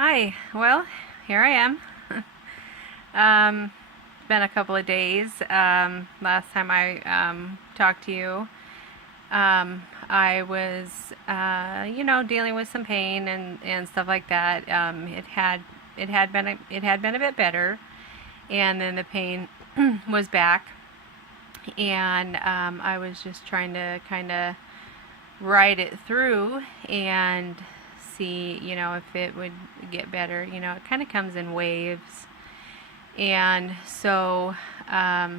Hi. Well, here I am. It's been a couple of days. Last time I talked to you, I was, dealing with some pain and stuff like that. It had been a bit better, and then the pain was back, and I was just trying to kind of ride it through and see, if it would get better. It kind of comes in waves. And so I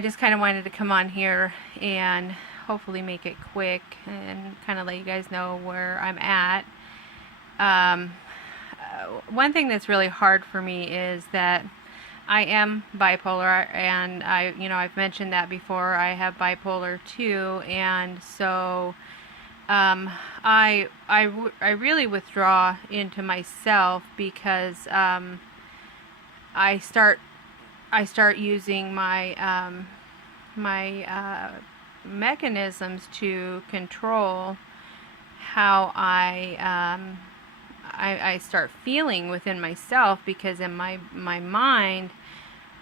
just kind of wanted to come on here and hopefully make it quick and kind of let you guys know where I'm at. One thing that's really hard for me is that I am bipolar, and I've mentioned that before. I have bipolar too, and so I really withdraw into myself because I start using my mechanisms to control how I start feeling within myself, because in my mind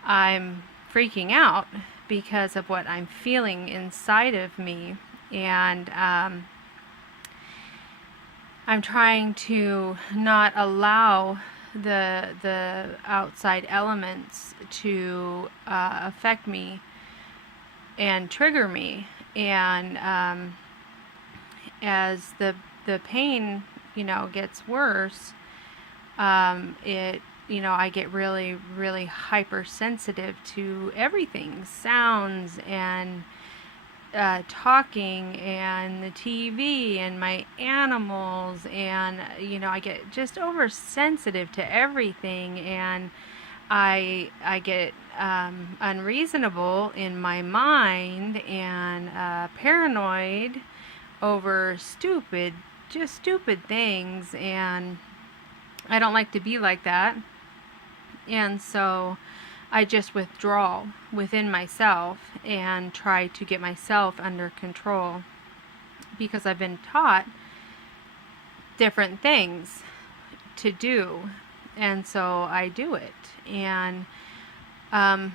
I'm freaking out because of what I'm feeling inside of me, and I'm trying to not allow the outside elements to affect me and trigger me. And as the pain gets worse, I get really hypersensitive to everything, sounds and talking and the TV and my animals, and I get just oversensitive to everything, and I get unreasonable in my mind and paranoid over stupid things, and I don't like to be like that. And so I just withdraw within myself and try to get myself under control, because I've been taught different things to do, and so I do it. And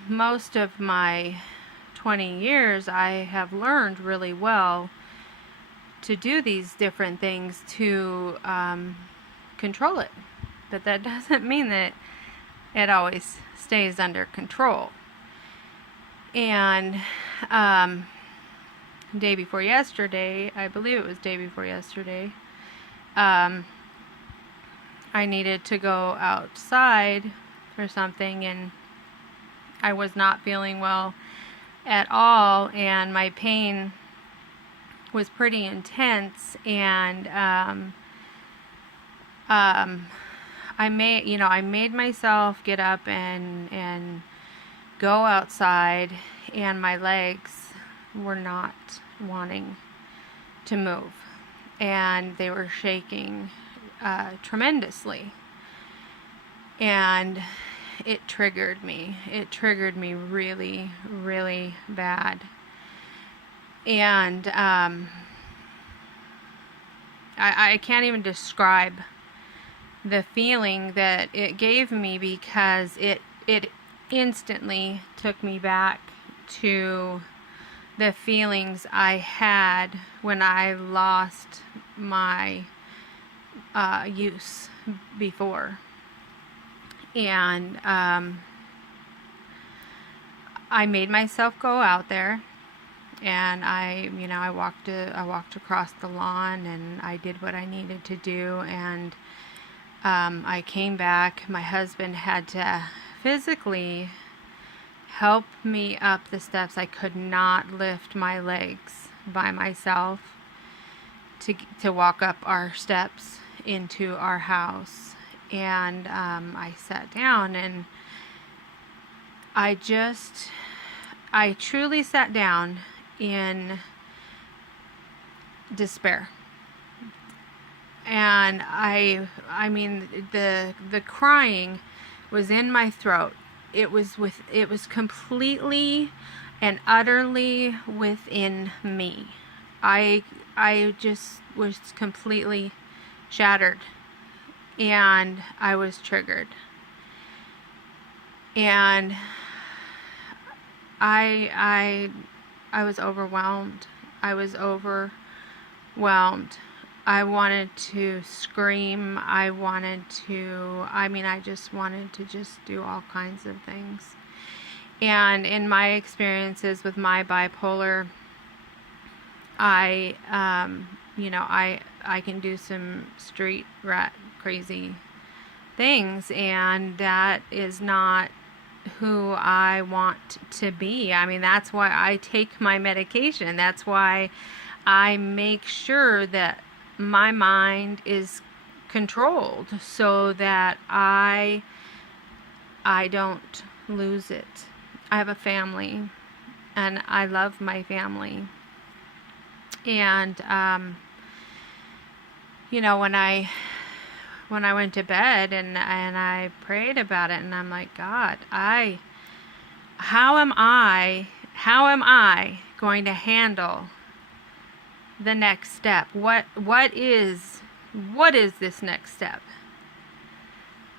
most of my 20 years I have learned really well to do these different things to control it, but that doesn't mean that it always stays under control. And day before yesterday, I believe it was day before yesterday, I needed to go outside for something, and I was not feeling well at all, and my pain was pretty intense, and I made myself get up and go outside, and my legs were not wanting to move, and they were shaking tremendously, and it triggered me. It triggered me really, really bad. And I can't even describe the feeling that it gave me, because it instantly took me back to the feelings I had when I lost my use before. And I made myself go out there, and I walked across the lawn, and I did what I needed to do, and I came back. My husband had to physically help me up the steps. I could not lift my legs by myself to walk up our steps into our house. And I sat down, and I truly sat down in despair. And I mean, the crying was in my throat. It was completely and utterly within me. I just was completely shattered and I was triggered. And I was overwhelmed. I was overwhelmed. I wanted to scream. I just wanted to just do all kinds of things. And in my experiences with my bipolar, I can do some street rat crazy things, and that is not who I want to be. I mean, that's why I take my medication. That's why I make sure that my mind is controlled so that I don't lose it. I have a family, and I love my family. And when I went to bed and I prayed about it, and I'm like, God, how am I going to handle the next step? What is this next step?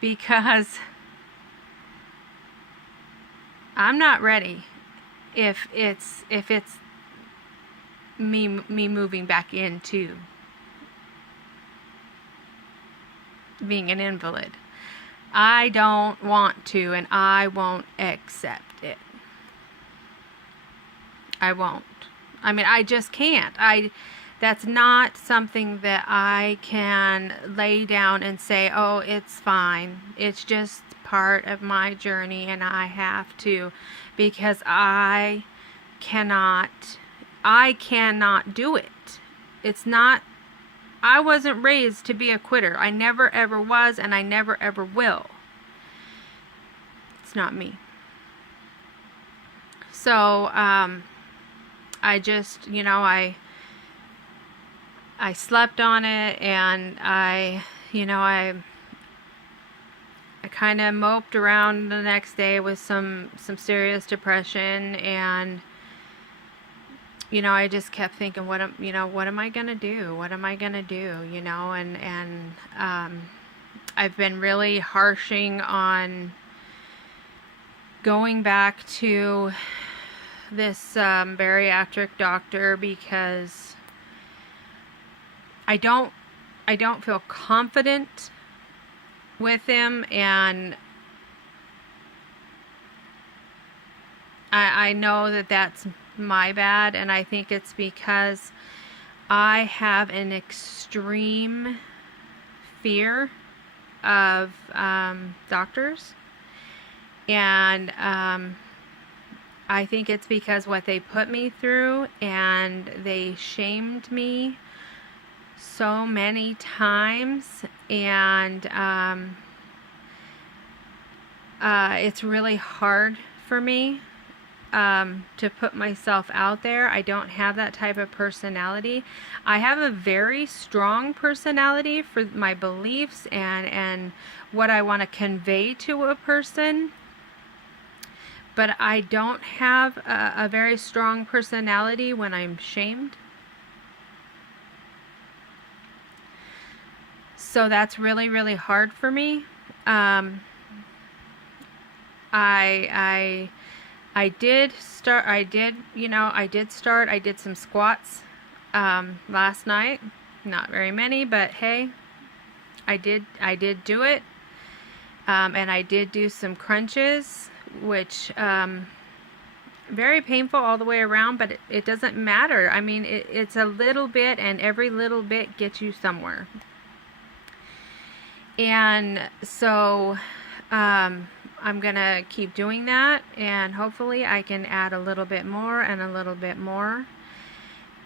Because I'm not ready if it's me moving back into being an invalid. I don't want to, and I won't accept it. I won't. I mean, I just can't. That's not something that I can lay down and say, oh, it's fine. It's just part of my journey, and I have to, because I cannot do it. It's not, I wasn't raised to be a quitter. I never ever was, and I never ever will. It's not me. So, I just, I slept on it, and I kind of moped around the next day with some serious depression, and I just kept thinking, what am I gonna do? What am I gonna do? And I've been really harshing on going back to this bariatric doctor, because I don't feel confident with him, and I know that that's my bad, and I think it's because I have an extreme fear of doctors, and I think it's because what they put me through, and they shamed me so many times, and it's really hard for me to put myself out there. I don't have that type of personality. I have a very strong personality for my beliefs and what I want to convey to a person, but I don't have a very strong personality when I'm shamed. So that's really, really hard for me. I did some squats last night. Not very many, but hey, I did do it. And I did do some crunches, which very painful all the way around, but it doesn't matter. I mean, it's a little bit, and every little bit gets you somewhere. And so I'm gonna keep doing that, and hopefully I can add a little bit more and a little bit more.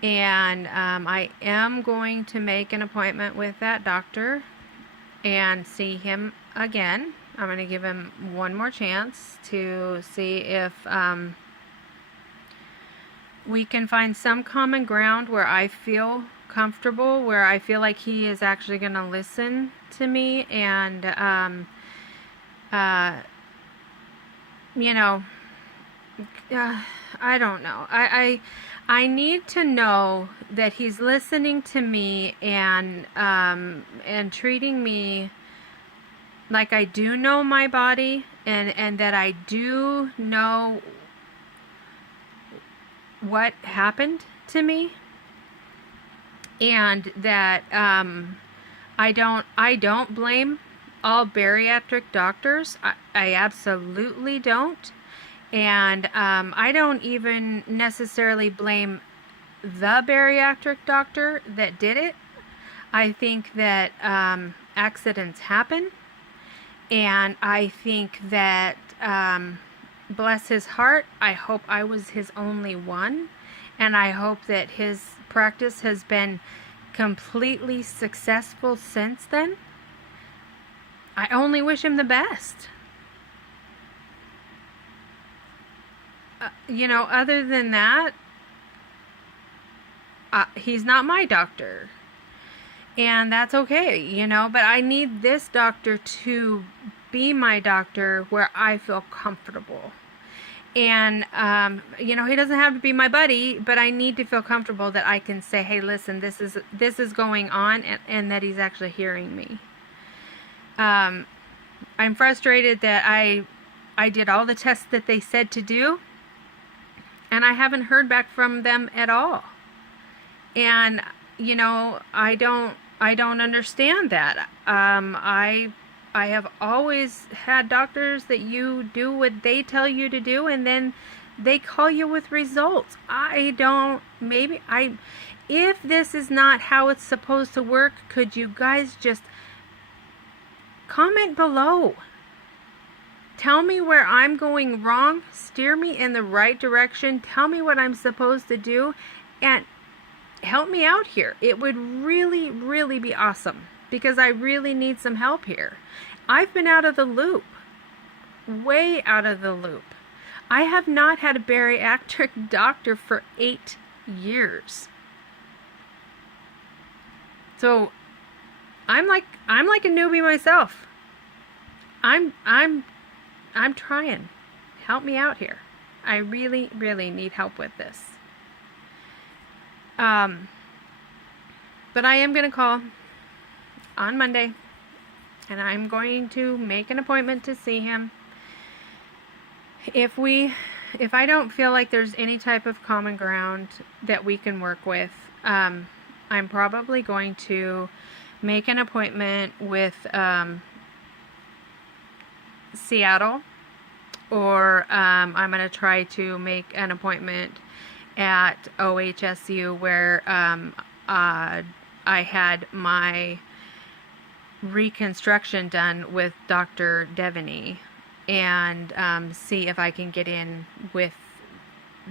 And I am going to make an appointment with that doctor and see him again. I'm going to give him one more chance to see if we can find some common ground where I feel comfortable, where I feel like he is actually going to listen to me, and I don't know. I need to know that he's listening to me and treating me like I do know my body, and that I do know what happened to me, and that I don't blame all bariatric doctors. I absolutely don't. And I don't even necessarily blame the bariatric doctor that did it. I think that accidents happen. And I think that, bless his heart, I hope I was his only one. And I hope that his practice has been completely successful since then. I only wish him the best. Other than that, he's not my doctor. And that's okay, but I need this doctor to be my doctor where I feel comfortable. And, he doesn't have to be my buddy, but I need to feel comfortable that I can say, hey, listen, this is going on, and that he's actually hearing me. I'm frustrated that I did all the tests that they said to do, and I haven't heard back from them at all. And, I don't understand that. I have always had doctors that you do what they tell you to do, and then they call you with results. If this is not how it's supposed to work, could you guys just comment below? Tell me where I'm going wrong. Steer me in the right direction. Tell me what I'm supposed to do, and help me out here. It would really, really be awesome, because I really need some help here. I've been out of the loop. Way out of the loop. I have not had a bariatric doctor for 8 years. So I'm like a newbie myself. I'm trying. Help me out here. I really, really need help with this. But I am going to call on Monday, and I'm going to make an appointment to see him. If I don't feel like there's any type of common ground that we can work with, I'm probably going to make an appointment with Seattle, or I'm going to try to make an appointment at OHSU, where I had my reconstruction done with Dr. Devaney, and see if I can get in with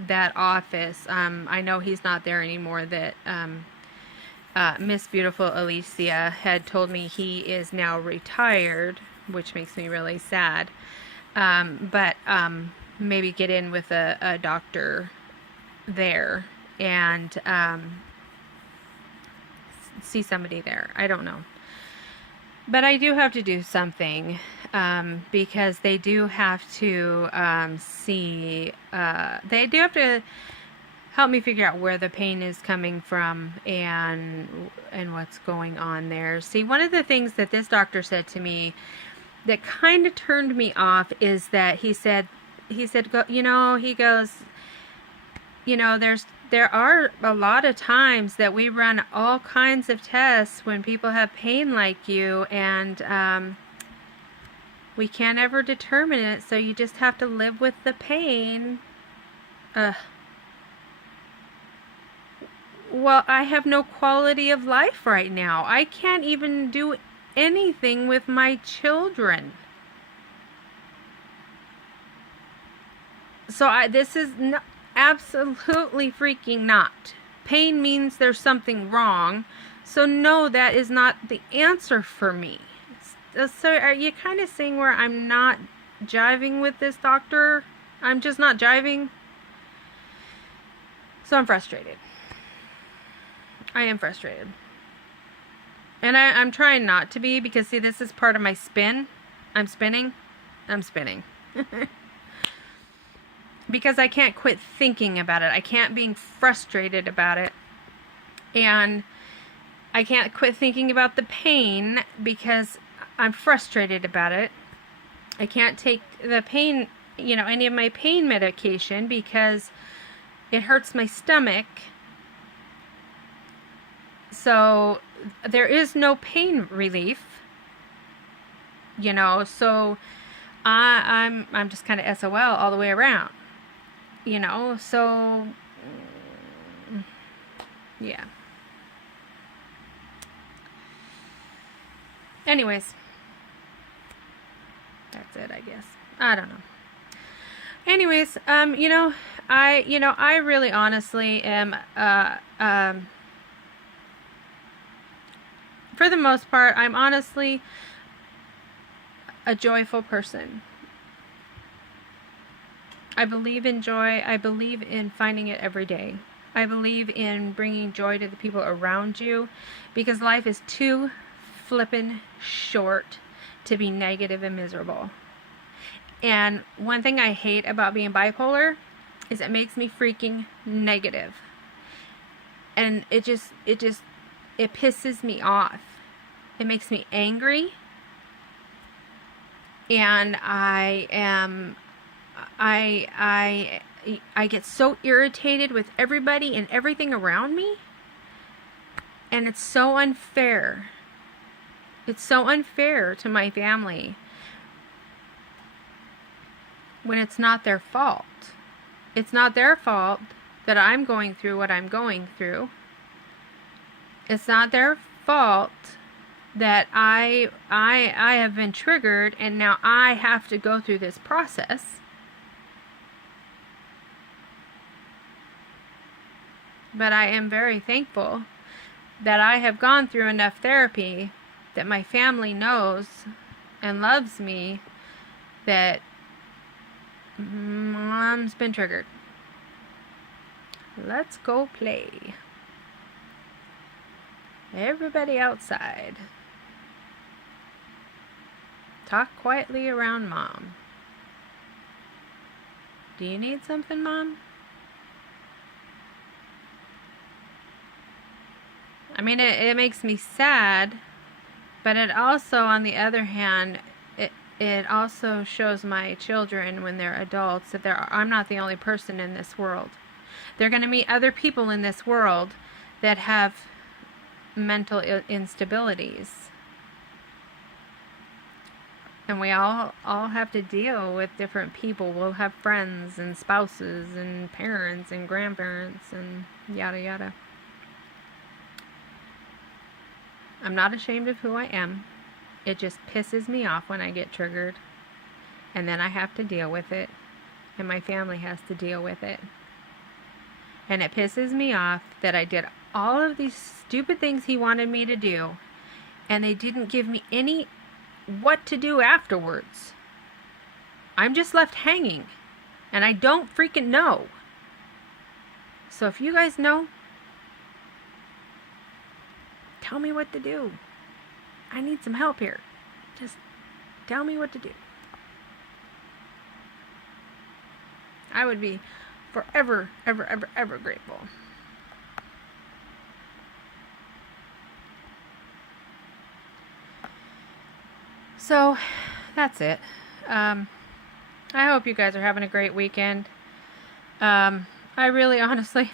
that office. I know he's not there anymore. That Miss Beautiful Alicia had told me he is now retired, which makes me really sad. But maybe get in with a doctor there, and see somebody there. I don't know. But I do have to do something, because they do have to they do have to help me figure out where the pain is coming from, and what's going on there. See, one of the things that this doctor said to me that kind of turned me off is that he said, he goes, there are a lot of times that we run all kinds of tests when people have pain like you, and we can't ever determine it, so you just have to live with the pain. Well, I have no quality of life right now. I can't even do anything with my children. So this is absolutely freaking not. Pain means there's something wrong. So no, that is not the answer for me. So are you kind of seeing where I'm not jiving with this doctor? I'm just not jiving. So I'm frustrated. I am frustrated. And I'm trying not to be, because see, this is part of my spin. I'm spinning. Because I can't quit thinking about it. I can't being frustrated about it. And I can't quit thinking about the pain, because I'm frustrated about it. I can't take the pain, any of my pain medication because it hurts my stomach. So there is no pain relief, so I'm just kind of SOL all the way around, so yeah. Anyways, that's it, I guess. I don't know. Anyways, I really honestly am, for the most part, I'm honestly a joyful person. I believe in joy. I believe in finding it every day. I believe in bringing joy to the people around you, because life is too flippin' short to be negative and miserable. And one thing I hate about being bipolar is it makes me freaking negative. And it pisses me off. It makes me angry. And I get so irritated with everybody and everything around me. And it's so unfair. It's so unfair to my family when it's not their fault. It's not their fault that I'm going through what I'm going through. It's not their fault that I have been triggered and now I have to go through this process. But I am very thankful that I have gone through enough therapy that my family knows and loves me, that Mom's been triggered. Let's go play. Everybody outside. Talk quietly around Mom. Do you need something, Mom? I mean, it makes me sad, but it also, on the other hand, it also shows my children when they're adults that I'm not the only person in this world. They're going to meet other people in this world that have mental instabilities. And we all have to deal with different people. We'll have friends and spouses and parents and grandparents and yada yada. I'm not ashamed of who I am. It just pisses me off when I get triggered. And then I have to deal with it. And my family has to deal with it. And it pisses me off that I did all of these stupid things he wanted me to do. And they didn't give me any what to do afterwards. I'm just left hanging. And I don't freaking know. So if you guys know, tell me what to do. I need some help here. Just tell me what to do. I would be forever, ever, ever, ever grateful. So, that's it. I hope you guys are having a great weekend. I really, honestly,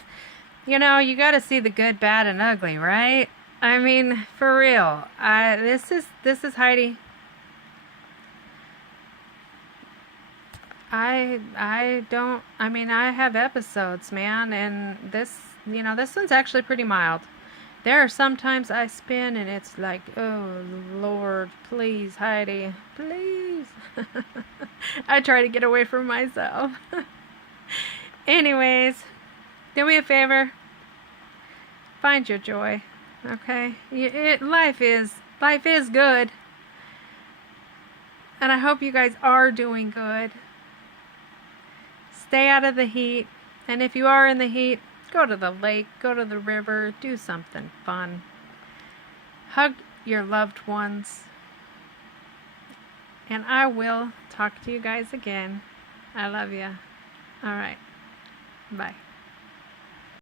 you gotta see the good, bad, and ugly, right? I mean, for real. This is Heidi. I have episodes, man, and this one's actually pretty mild. There are some times I spin and it's like, oh Lord, please, Heidi, please. I try to get away from myself. Anyways, do me a favor. Find your joy. Okay? Life is good. And I hope you guys are doing good. Stay out of the heat. And if you are in the heat, go to the lake, go to the river, do something fun. Hug your loved ones. And I will talk to you guys again. I love you. All right. Bye.